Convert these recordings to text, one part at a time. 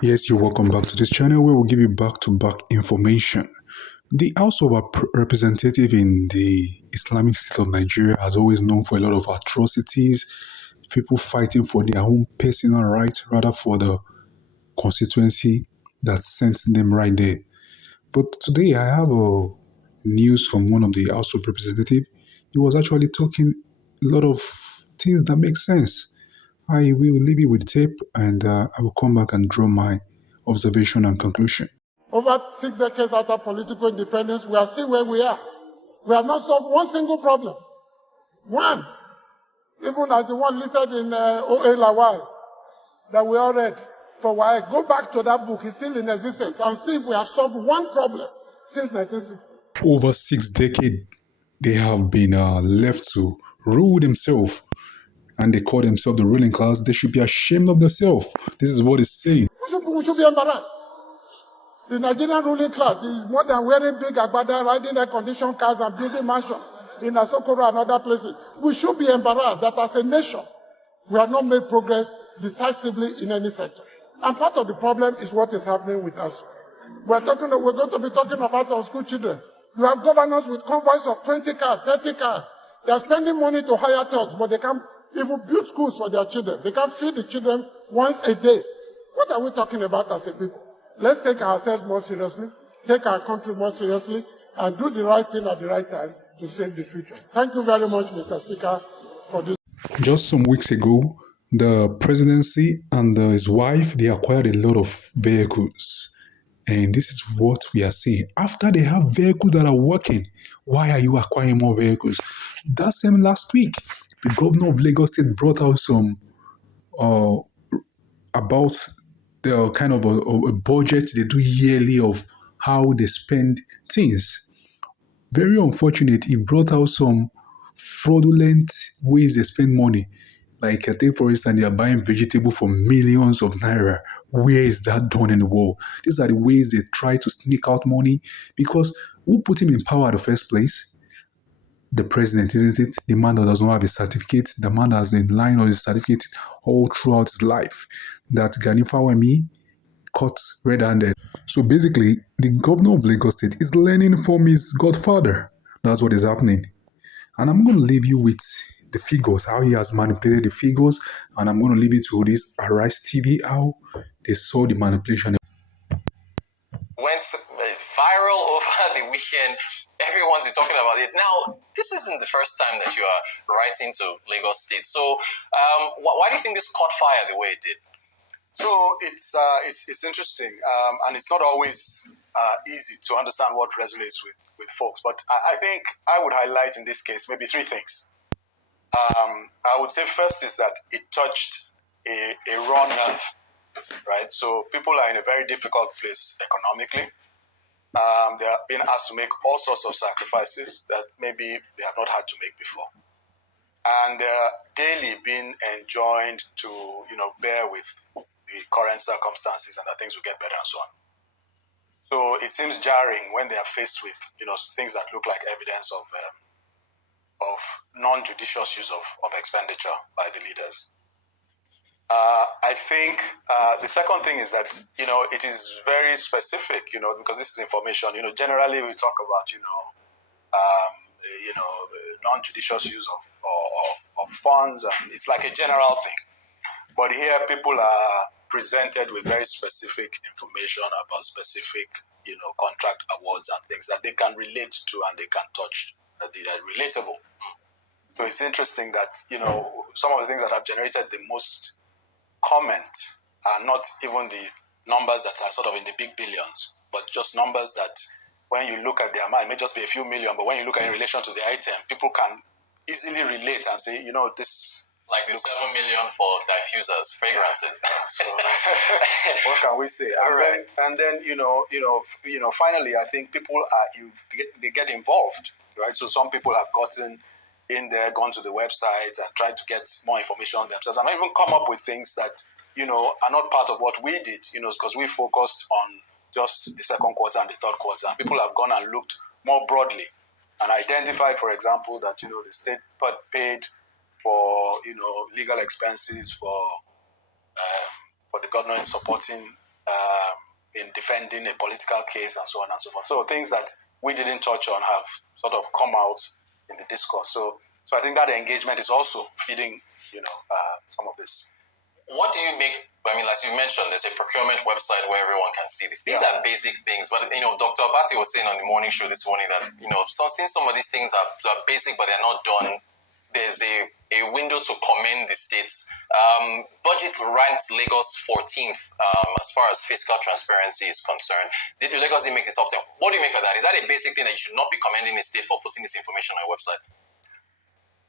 Yes, you're welcome back to this channel where we'll give you back-to-back information. The House of Representative in the Islamic State of Nigeria has always known for a lot of atrocities, people fighting for their own personal rights rather for the constituency that sent them right there. But today I have a news from one of the House of Representatives. He was actually talking a lot of things that make sense. I will leave you with tape and I will come back and draw my observation and conclusion. Over 6 decades after political independence, we are still where we are. We have not solved one single problem. One, even as the one listed in O.A. Lawal that we all read. For why go back to that book, it's still in existence, and see if we have solved one problem since 1960. Over 6 decades, they have been left to rule themselves, and they call themselves the ruling class. They should be ashamed of themselves. This is what it's saying. We should be embarrassed. The Nigerian ruling class is more than wearing big agbada, riding air-conditioned cars and building mansions in Asokoro and other places. We should be embarrassed that as a nation, we have not made progress decisively in any sector. And part of the problem is what is happening with us. We're going to be talking about our school children. You have governors with convoys of 20 cars, 30 cars. They are spending money to hire thugs, but they can't even build schools for their children. They can't feed the children once a day. What are we talking about as a people? Let's take ourselves more seriously, take our country more seriously, and do the right thing at the right time to save the future. Thank you very much, Mr. Speaker, for this. Just some weeks ago, the presidency and his wife, they acquired a lot of vehicles. And this is what we are seeing. After they have vehicles that are working, why are you acquiring more vehicles? That same last week, the governor of Lagos State brought out some uh, about the kind of a budget they do yearly of how they spend things. Very unfortunate, he brought out some fraudulent ways they spend money. Like I think, for instance, they are buying vegetable for millions of naira. Where is that done in the world? These are the ways they try to sneak out money because who put him in power in the first place? The president, isn't it? The man that does not have a certificate, the man that has been lying on his certificate all throughout his life. That Gani Fawemi caught red-handed. So basically, the governor of Lagos State is learning from his godfather. That's what is happening. And I'm going to leave you with the figures, how he has manipulated the figures. And I'm going to leave it to this Arise TV, how they saw the manipulation. Went viral over the weekend. Everyone's been talking about it. Now, this isn't the first time that you are writing to Lagos State. So, why do you think this caught fire the way it did? So it's interesting, and it's not always easy to understand what resonates with folks. But I think I would highlight in this case maybe three things. I would say first is that it touched a raw nerve, right? So people are in a very difficult place economically. They are being asked to make all sorts of sacrifices that maybe they have not had to make before. And they're daily being enjoined to, bear with the current circumstances and that things will get better and so on. So it seems jarring when they are faced with, things that look like evidence of non-judicious use of expenditure by the leaders. I think the second thing is that, it is very specific, because this is information. Generally we talk about, non-judicious use of funds, and it's like a general thing. But here people are presented with very specific information about specific, contract awards and things that they can relate to and they can touch, that they are relatable. So it's interesting that, some of the things that have generated the most comment are not even the numbers that are sort of in the big billions, but just numbers that when you look at the amount, it may just be a few million, but when you look at it in relation to the item, people can easily relate and say, this... Like the 7 million for diffusers, fragrances. So, what can we say? And then, finally, I think people they get involved, right? So some people have gotten in there, gone to the website and tried to get more information on themselves, and even come up with things that, are not part of what we did, because we focused on just the second quarter and the third quarter, and people have gone and looked more broadly and identified, for example, that, the state paid for, legal expenses for for the governor in supporting, in defending a political case and so on and so forth. So things that we didn't touch on have sort of come out in the discourse. So I think that engagement is also feeding, some of this. What do you make? I mean, as you mentioned, there's a procurement website where everyone can see this. These are basic things, but Dr. Abati was saying on the morning show this morning that since some of these things are basic, but they're not done, there's a window to commend the states. Budget ranked Lagos 14th as far as fiscal transparency is concerned. Lagos didn't make the top 10. What do you make of that? Is that a basic thing that you should not be commending the state for putting this information on your website?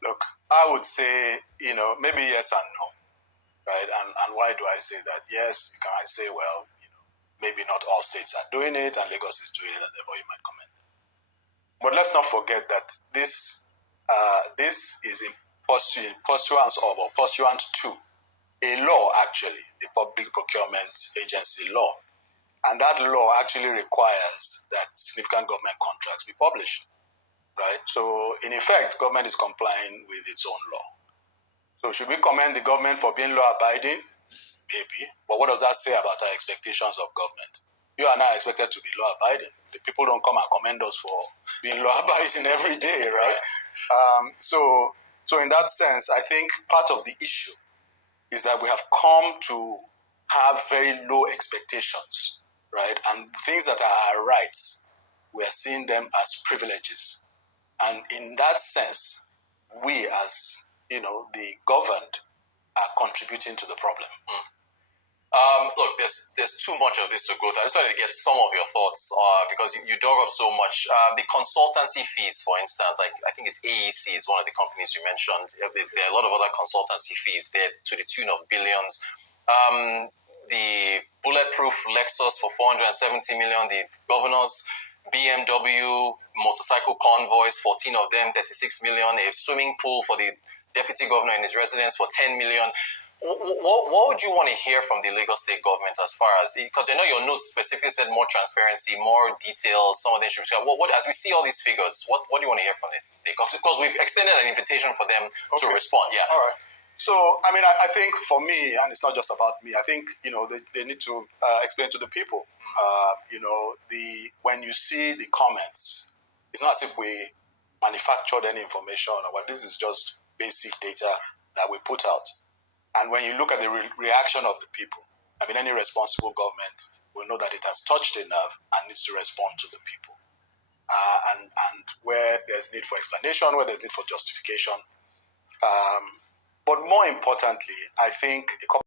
Look, I would say, maybe yes and no. Right, and why do I say that? Yes, I say, well, maybe not all states are doing it, and Lagos is doing it, and therefore you might comment. But let's not forget that this is in pursuance of or pursuant to a law, actually, the Public Procurement Agency law, and that law actually requires that significant government contracts be published. Right, so in effect, government is complying with its own law. So should we commend the government for being law-abiding? Maybe. But what does that say about our expectations of government? You and I are expected to be law-abiding. The people don't come and commend us for being law-abiding every day, right? So in that sense, I think part of the issue is that we have come to have very low expectations, right? And things that are our rights, we are seeing them as privileges. And in that sense, we as the governed are contributing to the problem. Look, there's too much of this to go through. I just wanted to get some of your thoughts because you dug up so much. The consultancy fees, for instance, I think it's AEC is one of the companies you mentioned. There are a lot of other consultancy fees there to the tune of billions. The bulletproof Lexus for 470 million. The governor's BMW motorcycle convoys, 14 of them, 36 million. A swimming pool for the deputy governor in his residence for 10 million. What would you want to hear from the Lagos state government as far as, because I know your notes specifically said more transparency, more details, some of them should be, as we see all these figures, what do you want to hear from the state? Because we've extended an invitation for them to respond. Yeah. All right. So, I think for me, and it's not just about me, I think, they need to explain to the people, when you see the comments, it's not as if we manufactured any information or what. This is just basic data that we put out. And when you look at the reaction of the people, any responsible government will know that it has touched a nerve and needs to respond to the people. And where there's need for explanation, where there's need for justification. But more importantly, I think a couple